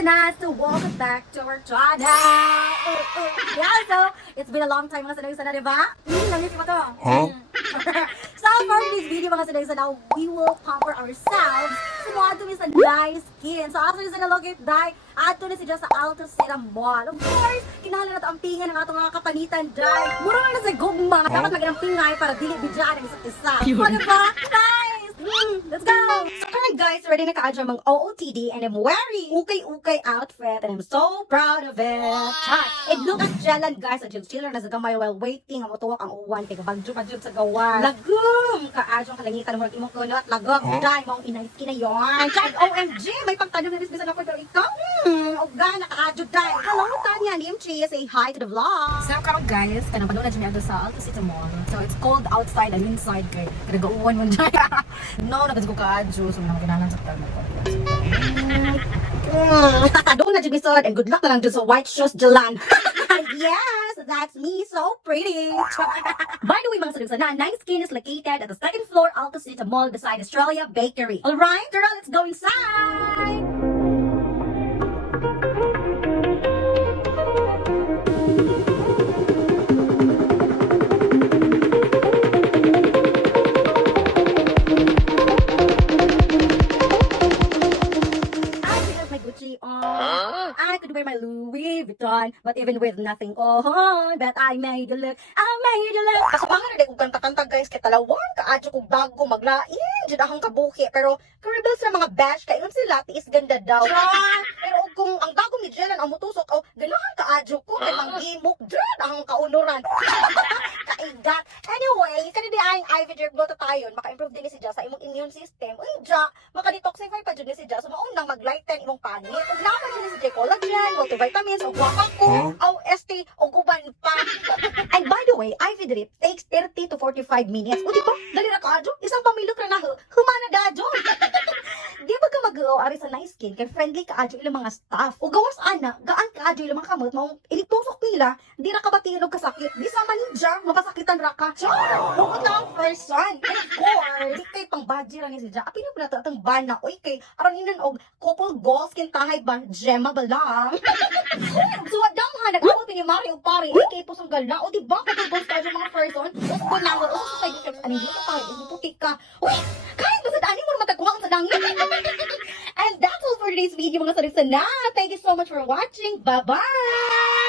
Sanas, so welcome back to our channel. Yeah, so it's been a long time mga sanay sana, diba? Nangis mo to. Huh? So for this video mga sanay sana, we will pamper ourselves sa mga dumi sa dry skin. So after this na logit dye, ato na siya sa Alto Serum Mall. Of course, kinahanglan nato ang pingan ng atong mga kapanitan dry. Mura na sa gugma, dapat maging ang pingay para dili bidyan ang isa't isa. O diba? Nice! Let's go! So alright guys, ready na ka-adya mga OOTD and I'm wearing ukay-ukay outfit and I'm so proud of it. And look at Jellan guys, at chiller na sa gamay while waiting ang utuwak ang uwan kay kabagyo-bagyo sa gawan. Lagom! Ka-adya ang kalangitan mo imong kunot, lagom, dahil mong inayski na yon. Chad, OMG! May pagtanong na bisbisan ako pero ikaw, uga, naka-adyo dahil. Hello, Tanya, Nimchi, say hi to the vlog. So karon guys, kanang padulong na dyan sa Alto City Mall. So it's cold outside and inside kay nagauwan mo dyan. No, nagad ko ka-adyo so nang ginanan sa tarmo ko. Doon na Jibisod and good luck na lang dun sa white shoes, Jalan. Yes, that's me, so pretty. By the way, mga sarigsanan, Nice Skin is located at the second floor Alto City Mall beside Australia Bakery. Alright, girl, let's go inside. I could wear my Louis Vuitton, but even with nothing on, but I made you look, I made you look. Kasi mga na kong kanta-kanta guys, kay talawang ka-adyo kong bago maglain, dyan akong kabuki. Pero karibel sa mga bash, kaingon sila, tiis ganda daw. Pero kung ang bago ni Jellan ang mutusok, oh, ganahan ka-adyo ko, kay manggimok, dyan akong kaunuran. Kaigat. Anyway, kanina ay Ivy Drip Glow tayo, maka-improve din ni si Jess sa imong immune system. Unja, maka-detoxify pa dyan ni si Jess, so maunang mag-lighten imong panit. Ug na pa dyan ni si Jess, collagen, multivitamins, o guwapang ko, OST, o guban pa. And by the way, Ivy Drip takes 30 to 45 minutes. O di ba? Dali na ka-adyo. Isang pamilok na humana da-adyo. Di ba ka mag-ari sa Nice Skin, kay friendly ka-adyo ilang mga staff. O gawas ana, gaan ka-adyo ilang mga kamot, maong initusok nila, di na kabatilog kasakit. Di sa maninja, mapasakitan ra ka. Lukot na ang first one. And of course, di kay pang badge ra ni si Ja. Apin na pala itong bana. Uy, kay aron inan og couple goals kintahay ba? Gemma ba lang? Suwadang ha, nag-awal ni Mario pare. Uy, kay pusong gala. O di ba, couple goals ka dyan mga first one? Tapos ko na, o sa side effects, ano dito tayo? Is puti ka. Uy, kahit ba sa daanin mo na matagkuhaan sa langit? And that's all for today's video mga sarip sana. Thank you so much for watching. Bye-bye!